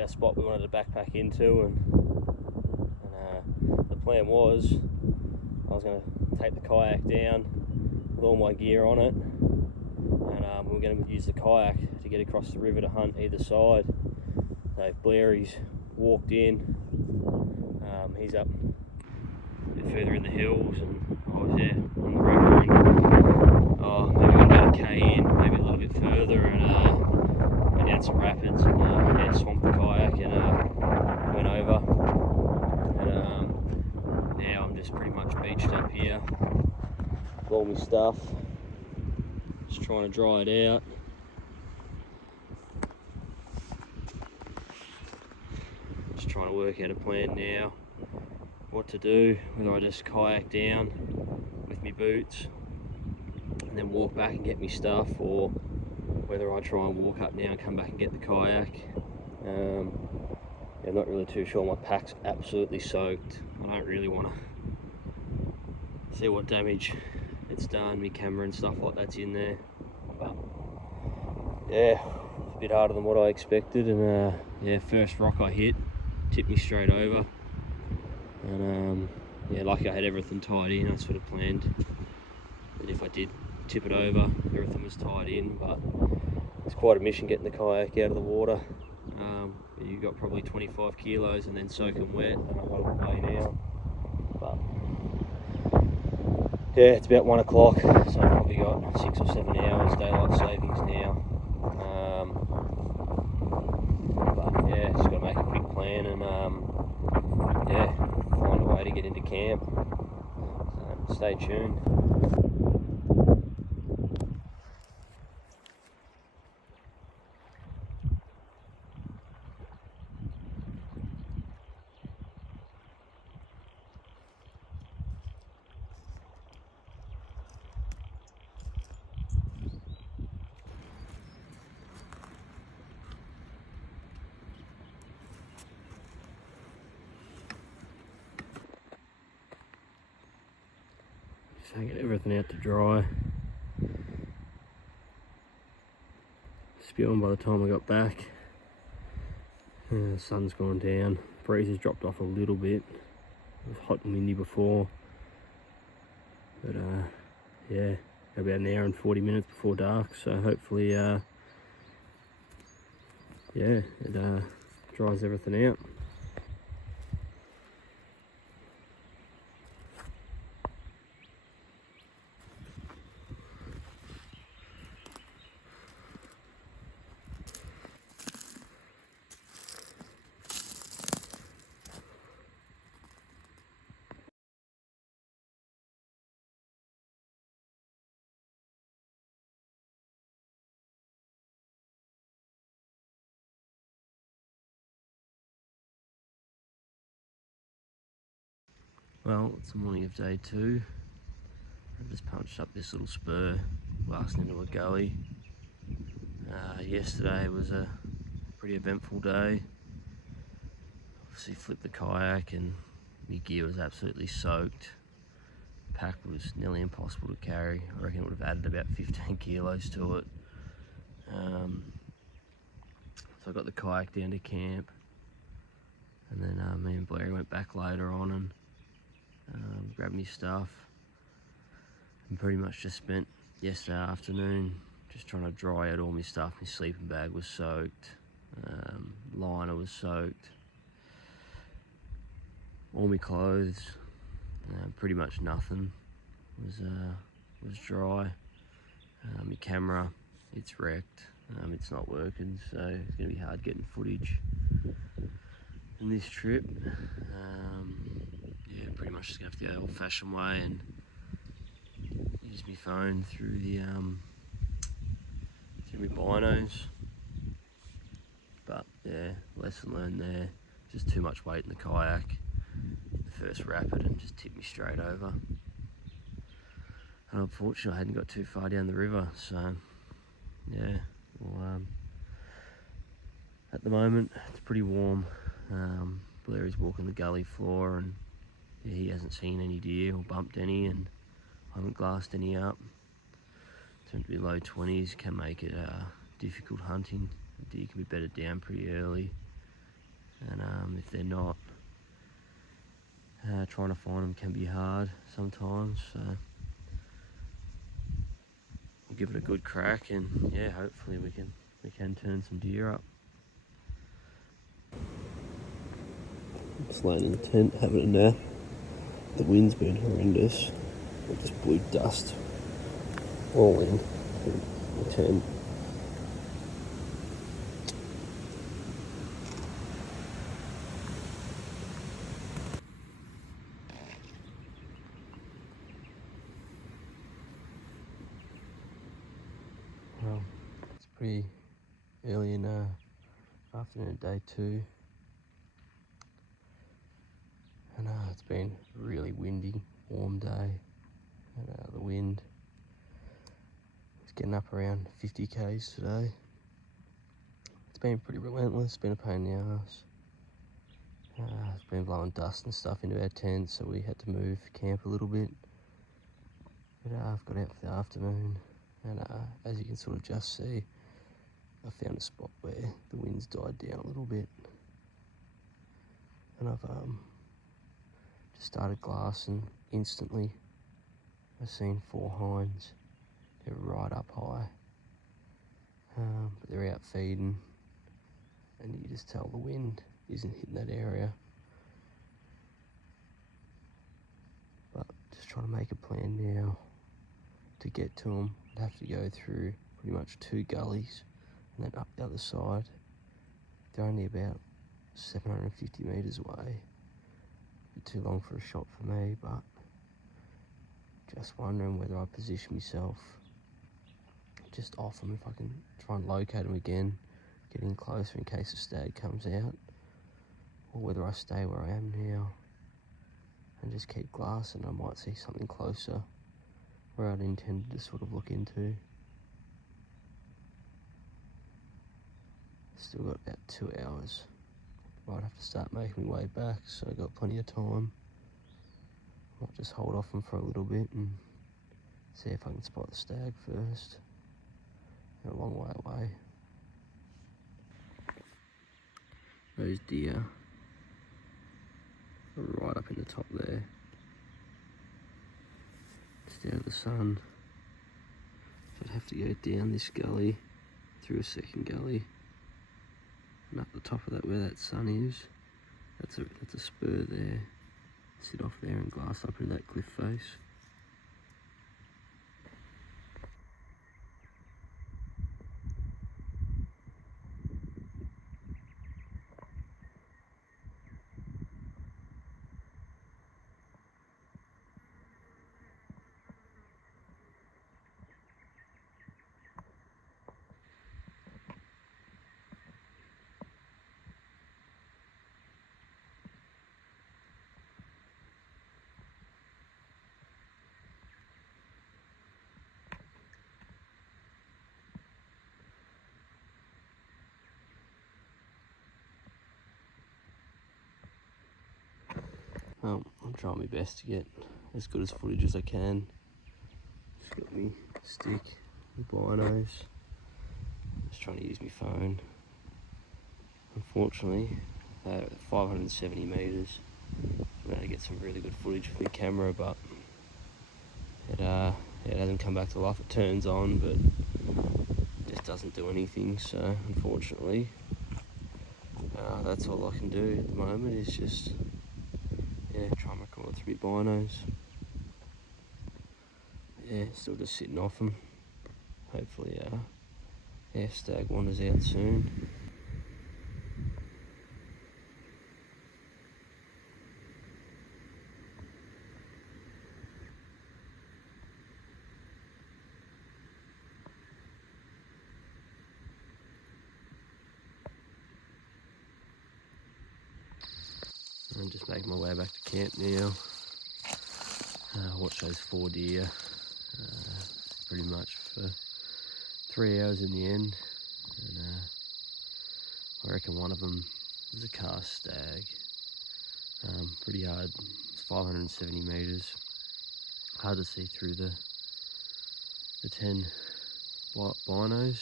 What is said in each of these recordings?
our spot we wanted to backpack into, and the plan was I was going to take the kayak down with all my gear on it, and we were going to use the kayak to get across the river to hunt either side. So Blairy's walked in, he's up a bit further in the hills, and I was there on the river, and maybe got about a K in, maybe a little bit further, and went down some rapids, and swamped the kayak and went over. And now I'm just pretty much beached up here with all my stuff, just trying to dry it out. Just trying to work out a plan now, what to do, whether I just kayak down with my boots and then walk back and get my stuff, or whether I try and walk up now and come back and get the kayak. I'm not really too sure. My pack's absolutely soaked. I don't really want to see what damage it's done. My camera and stuff like that's in there. But yeah, it's a bit harder than what I expected, and first rock I hit tipped me straight over, and lucky I had everything tied in. I sort of planned that if I did tip it over, everything was tied in, but it's quite a mission getting the kayak out of the water. You've got probably 25 kilos and then soaking wet, and I've got it away now. But yeah, it's about 1 o'clock, so I've probably got 6 or 7 hours daylight savings now. But yeah, just got to make a quick plan and find a way to get into camp. So stay tuned. Just hanging everything out to dry. Spewing by the time I got back. The sun's gone down. Breeze has dropped off a little bit. It was hot and windy before. But about an hour and 40 minutes before dark. So hopefully, it dries everything out. Well, it's the morning of day 2. I've just punched up this little spur, blasting into a gully. Yesterday was a pretty eventful day. Obviously flipped the kayak and my gear was absolutely soaked. The pack was nearly impossible to carry. I reckon it would have added about 15 kilos to it. So I got the kayak down to camp, and then me and Blairy went back later on and grabbed my stuff, and pretty much just spent yesterday afternoon just trying to dry out all my stuff. My sleeping bag was soaked, liner was soaked, all my clothes, pretty much nothing was dry. My camera, it's wrecked, it's not working, so it's going to be hard getting footage in this trip. Pretty much just going to have to go the old-fashioned way and use my phone through my binos. But yeah, lesson learned there. Just too much weight in the kayak. The first rapid and just tipped me straight over. And unfortunately, I hadn't got too far down the river, so yeah. Well, at the moment, it's pretty warm. Blairy's walking the gully floor, and he hasn't seen any deer or bumped any, and I haven't glassed any up. Tend to be low 20s, can make it difficult hunting. The deer can be bedded down pretty early. and if they're not, trying to find them can be hard sometimes, so we'll give it a good crack, and yeah, hopefully we can turn some deer up. Just laying in the tent having a nap. The wind's been horrendous. It just blew dust all in the tent. Well, it's pretty early in afternoon, day 2, and it's been a really windy, warm day, and the wind is getting up around 50 k's today. It's been pretty relentless, been a pain in the ass. It's been blowing dust and stuff into our tent, so we had to move camp a little bit. But I've got out for the afternoon, and as you can sort of just see, I found a spot where the wind's died down a little bit, and I've just started glassing. Instantly I've seen 4 hinds. They're right up high, but they're out feeding, and you just tell the wind isn't hitting that area. But just trying to make a plan now to get to them. I'd have to go through pretty much 2 gullies and then up the other side. They're only about 750 metres away. A bit too long for a shot for me, but just wondering whether I position myself just off them, if I can try and locate them again, get in closer in case a stag comes out, or whether I stay where I am now and just keep glassing. I might see something closer where I'd intended to sort of look into. Still got about 2 hours. Might have to start making my way back, so I've got plenty of time. Might just hold off them for a little bit and see if I can spot the stag first. They're a long way away. Those deer are right up in the top there, just out of the sun. So I'd have to go down this gully, through a second gully, and up the top of that where that sun is. That's a spur there. Sit off there and glass up into that cliff face. I'm trying my best to get as good as footage as I can. Just got me stick, my binos. Just trying to use my phone. Unfortunately, 570 metres. I'm going to get some really good footage with my camera, but it hasn't come back to life. It turns on, but just doesn't do anything. So unfortunately, that's all I can do at the moment. Is just try and record through my binos. Still just sitting off them. Hopefully, stag wanders out soon. I'm just making my way back to camp now. Watch those 4 deer pretty much for 3 hours in the end, and I reckon one of them is a cast stag. Pretty hard. It's 570 metres. Hard to see through the 10 binos,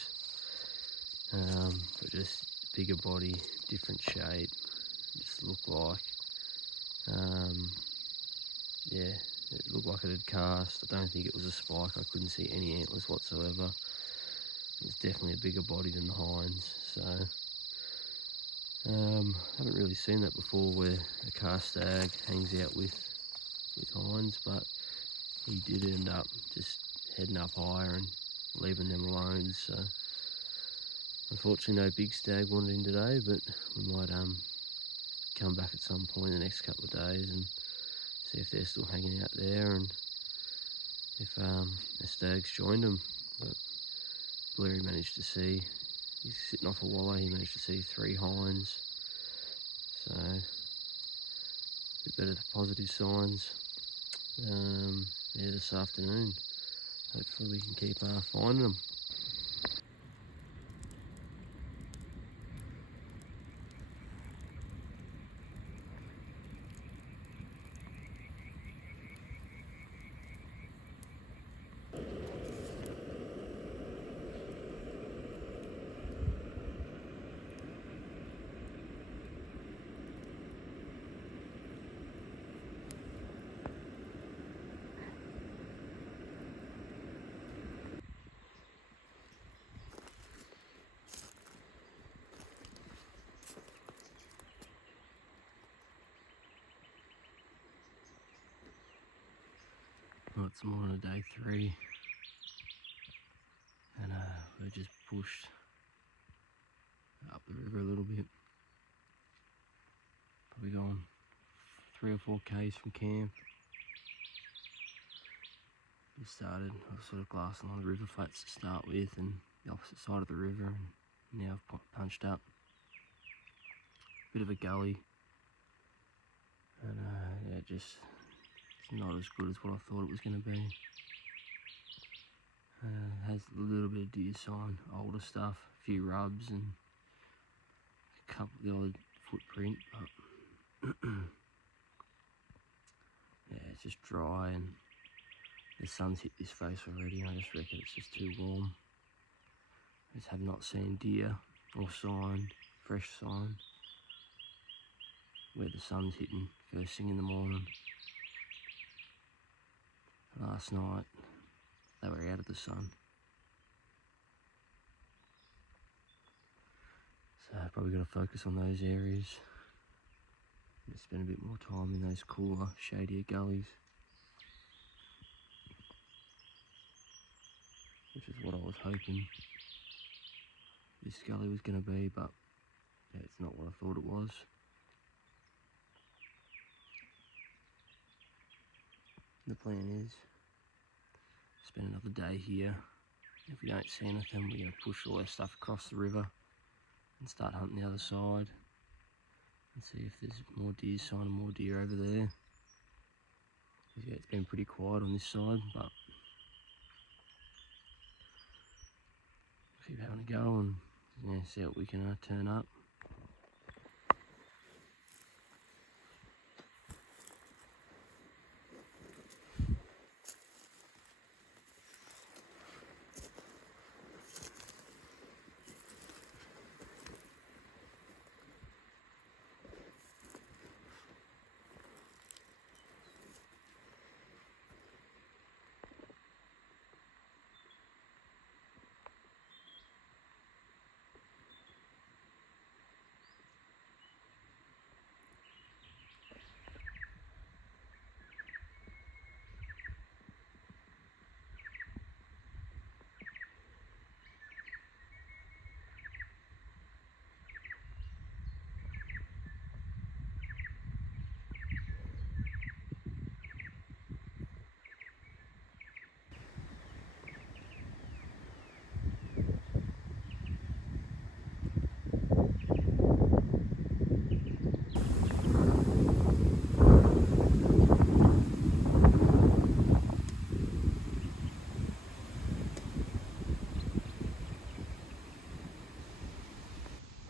but just bigger body, different shape, just looked like, yeah, it looked like it had cast. I don't think it was a spike. I couldn't see any antlers whatsoever. It's definitely a bigger body than the hinds. So haven't really seen that before, where a cast stag hangs out with hinds, but he did end up just heading up higher and leaving them alone. So unfortunately no big stag wandered in today, but we might come back at some point in the next couple of days and see if they're still hanging out there and if a stag's joined them. But Blair managed to see, he's sitting off a wallow, he managed to see 3 hinds. So a bit better positive signs yeah, this afternoon. Hopefully we can keep finding them. Well, it's morning of day 3, and we're just pushed up the river a little bit. Probably gone 3 or 4 k's from camp. We started, I was sort of glassing along the river flats to start with, and the opposite side of the river, and now I've punched up. Bit of a gully, and yeah, just it's not as good as what I thought it was going to be. Has a little bit of deer sign, older stuff, a few rubs and a couple of the odd footprint, but yeah, it's just dry and the sun's hit this face already. I just reckon it's just too warm. I just have not seen deer or sign, fresh sign, where the sun's hitting first thing in the morning. Last night they were out of the sun. So I've probably got to focus on those areas. Spend a bit more time in those cooler, shadier gullies. Which is what I was hoping this gully was going to be, but yeah, it's not what I thought it was. The plan is spend another day here. If we don't see anything, we're going to push all our stuff across the river and start hunting the other side and see if there's more deer sign and more deer over there. Yeah, it's been pretty quiet on this side, but keep having a go and yeah, see what we can turn up.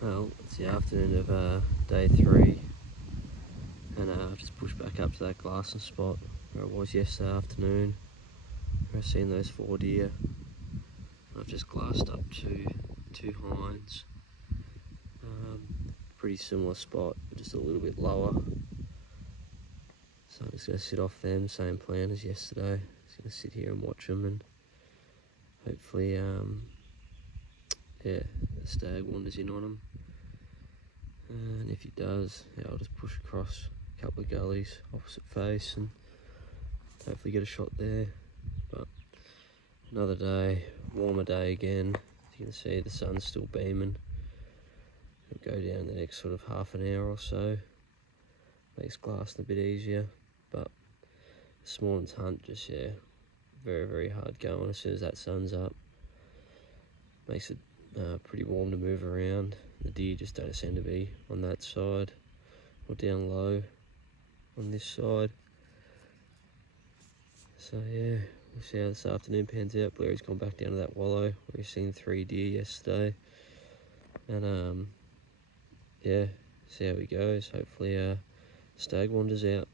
Well, it's the afternoon of day 3, and I've just pushed back up to that glassing spot where I was yesterday afternoon, where I seen those 4 deer. I've just glassed up two hinds. pretty similar spot, just a little bit lower. So I'm just going to sit off them, same plan as yesterday. Just going to sit here and watch them, and hopefully, yeah, a stag wanders in on them. And if he does, yeah, I'll just push across a couple of gullies, opposite face, and hopefully get a shot there. But another day, warmer day again. As you can see, the sun's still beaming. It'll go down the next sort of half an hour or so. Makes glassing a bit easier. But this morning's hunt just, yeah, very, very hard going as soon as that sun's up. Makes it pretty warm to move around. The deer just don't seem to be on that side or down low on this side. So yeah, we'll see how this afternoon pans out. Blair's gone back down to that wallow where he's seen 3 deer yesterday. And yeah, see how he goes. Hopefully stag wanders out.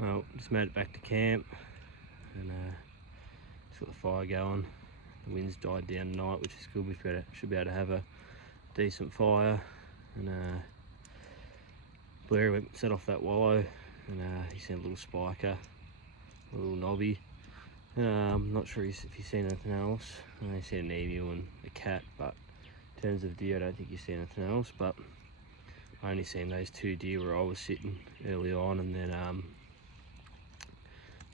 Well, just made it back to camp, and just got the fire going. The wind's died down tonight, which is good. We should be able to have a decent fire. And Blair went and set off that wallow, and he seen a little spiker, a little knobby. I'm not sure if he's seen anything else. He's seen an emu and a cat, but in terms of deer, I don't think he's seen anything else. But I only seen those 2 deer where I was sitting early on, and then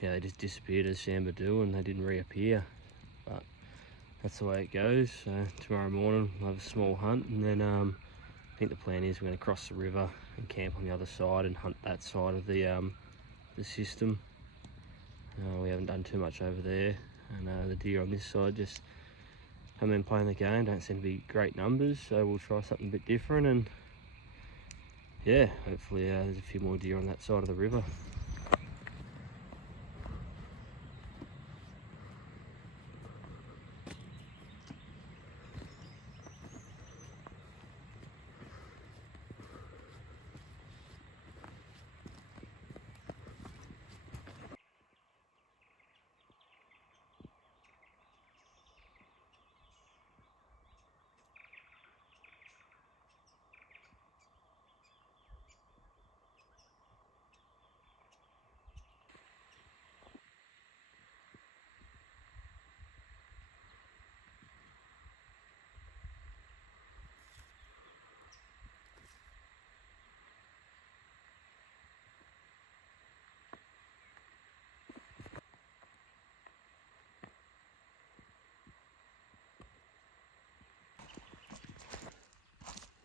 yeah, they just disappeared as Sambar do, and they didn't reappear. But that's the way it goes. So tomorrow morning we'll have a small hunt, and then I think the plan is we're going to cross the river and camp on the other side and hunt that side of the system. We haven't done too much over there, and the deer on this side just haven't been playing the game, don't seem to be great numbers, so we'll try something a bit different, and yeah, hopefully there's a few more deer on that side of the river.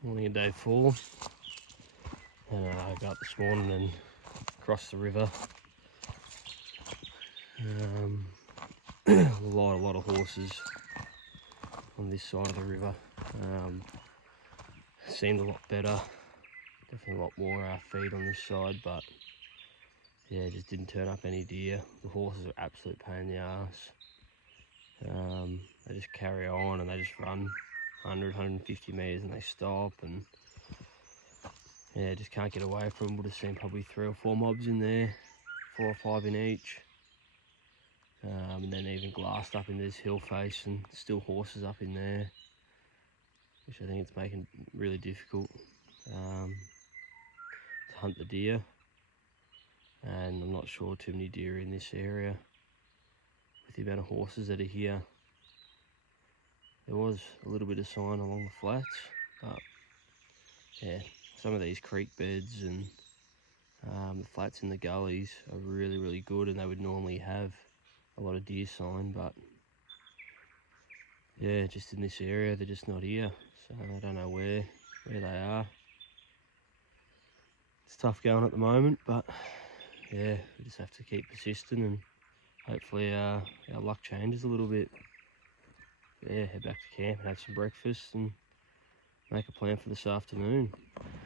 Morning of day 4, and I got up this morning and crossed the river. A lot of horses on this side of the river. Seemed a lot better, definitely a lot more feed on this side, but yeah, just didn't turn up any deer. The horses are absolute pain in the ass. They just carry on and they just run 150 metres and they stop, and yeah, just can't get away from them. Would have seen probably 3 or 4 mobs in there, 4 or 5 in each. And then even glassed up in this hill face, and still horses up in there. which I think it's making it really difficult to hunt the deer. And I'm not sure too many deer in this area with the amount of horses that are here. There was a little bit of sign along the flats, but yeah, some of these creek beds and the flats in the gullies are really good, and they would normally have a lot of deer sign, but yeah, just in this area they're just not here, so I don't know where they are. It's tough going at the moment, but yeah, we just have to keep persisting and hopefully our luck changes a little bit. Yeah, head back to camp and have some breakfast and make a plan for this afternoon.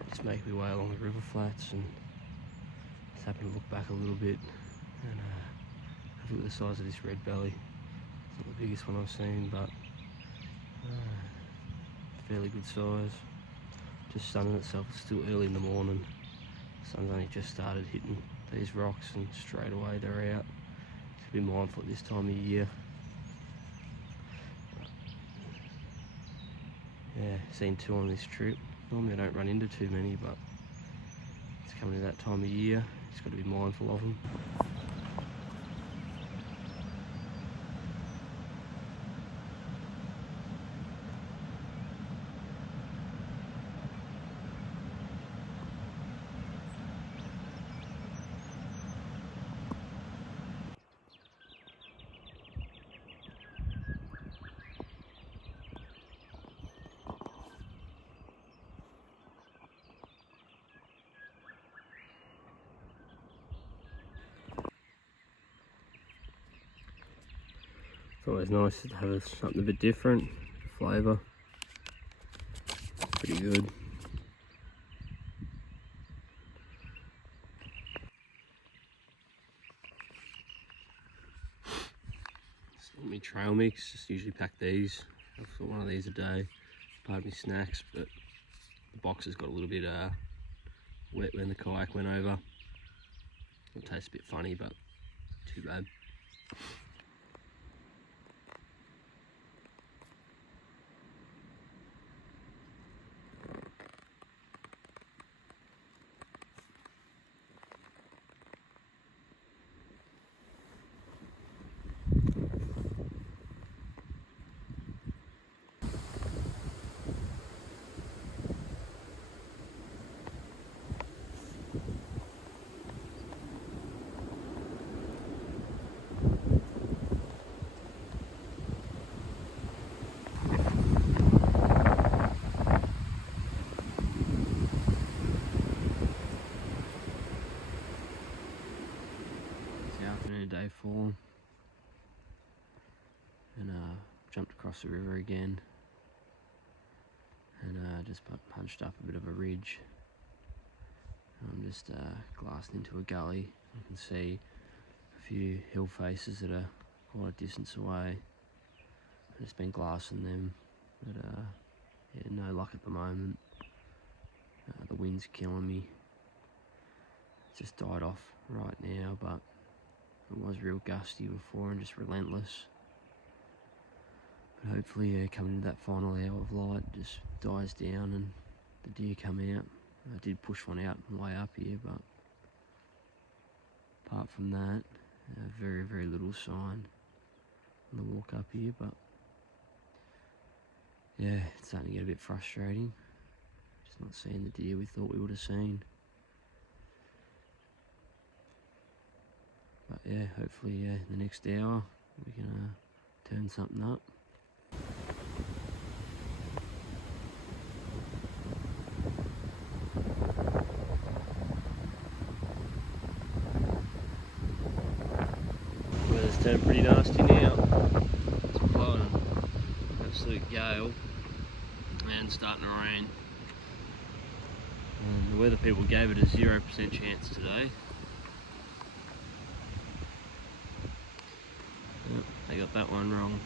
Just make my way along the river flats and just happen to look back a little bit and have a look at the size of this red belly. It's not the biggest one I've seen, but fairly good size. Just sunning itself. It's still early in the morning. The sun's only just started hitting these rocks and straight away they're out. To be mindful at this time of year. Yeah, seen 2 on this trip. Normally I don't run into too many, but it's coming to that time of year. Just got to be mindful of them. It's always nice to have something a bit different. Flavour. Pretty good. My trail mix, just usually pack these. I've got one of these a day. Part of my snacks, but the box has got a little bit wet when the kayak went over. It tastes a bit funny, but too bad. Day 4 and jumped across the river again and just punched up a bit of a ridge. I'm just glassed into a gully. You can see a few hill faces that are quite a distance away. I've just been glassing them, but yeah, no luck at the moment. The wind's killing me. It's just died off right now, but it was real gusty before and just relentless. But hopefully coming into that final hour of light just dies down and the deer come out. I did push one out on the way up here, but apart from that, very little sign on the walk up here. But yeah, it's starting to get a bit frustrating. Just not seeing the deer we thought we would have seen. But yeah, hopefully in the next hour we can turn something up. Weather's turned pretty nasty now. It's blowing an absolute gale and starting to rain. And the weather people gave it a 0% chance today. Yep, they got that one wrong.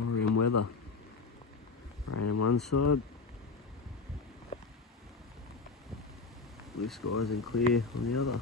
all-round weather. Rain on one side, blue skies and clear on the other.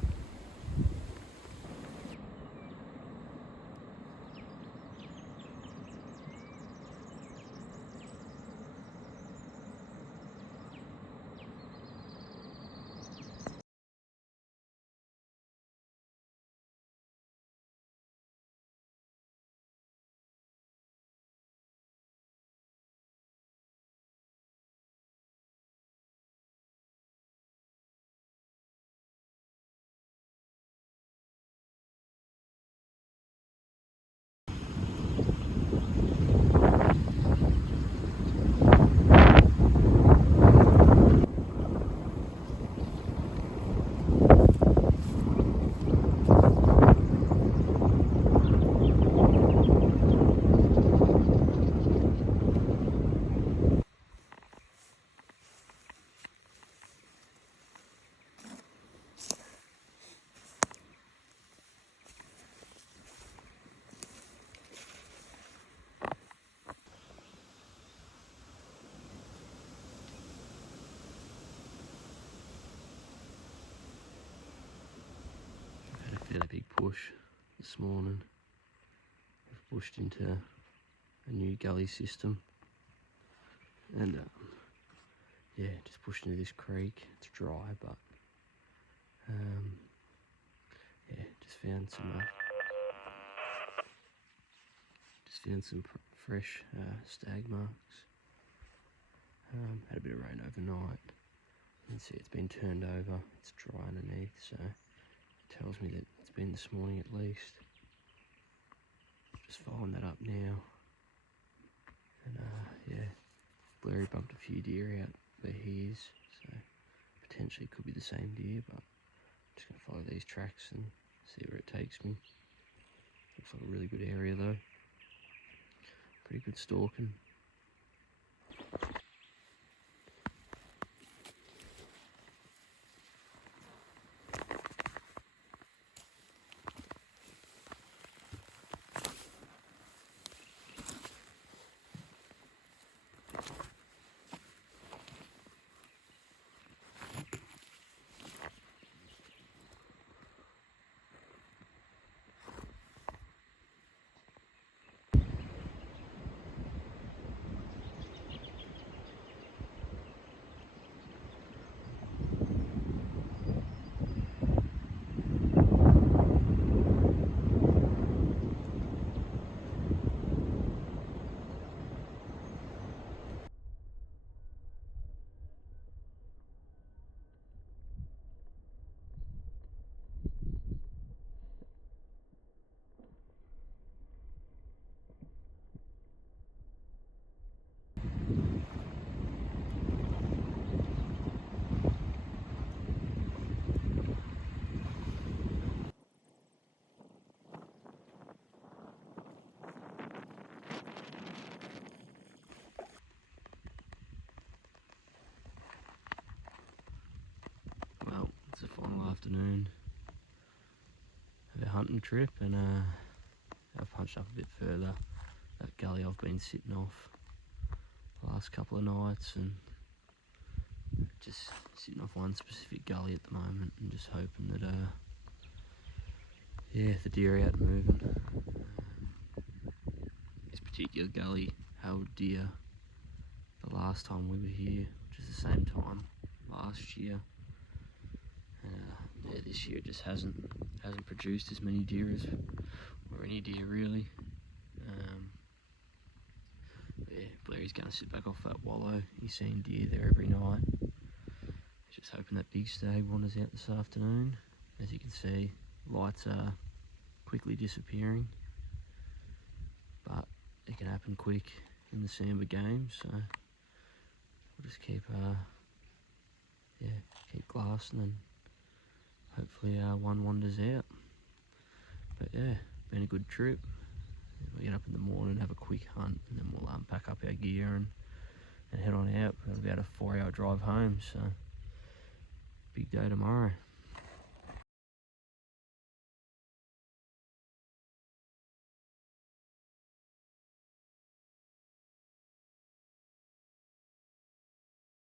Had a fairly big push this morning. We've pushed into a new gully system, and yeah, just pushed into this creek. It's dry, but yeah, just found some fresh stag marks. Had a bit of rain overnight. You can see it's been turned over. It's dry underneath, so it tells me that it's been this morning at least. Just following that up now, and yeah, Blurry bumped a few deer out where he is, so potentially it could be the same deer, but I'm just going to follow these tracks and see where it takes me. Looks like a really good area though. Pretty good stalking. Well, it's a final afternoon of our hunting trip, and I've punched up a bit further. That gully I've been sitting off the last couple of nights, and just sitting off one specific gully at the moment, and just hoping that yeah, the deer are out moving. This particular gully held deer the last time we were here, which is the same time last year. Yeah, this year it just hasn't produced as many deer as, or any deer really. Yeah, Blair's going to sit back off that wallow. He's seen deer there every night. Just hoping that big stag wanders out this afternoon. As you can see, lights are quickly disappearing, but it can happen quick in the Sambar game, so we'll just keep glassing, and hopefully one wanders out. But yeah, been a good trip. We'll get up in the morning, have a quick hunt, and then we'll pack up our gear and head on out. We've got about a 4-hour drive home, so big day tomorrow.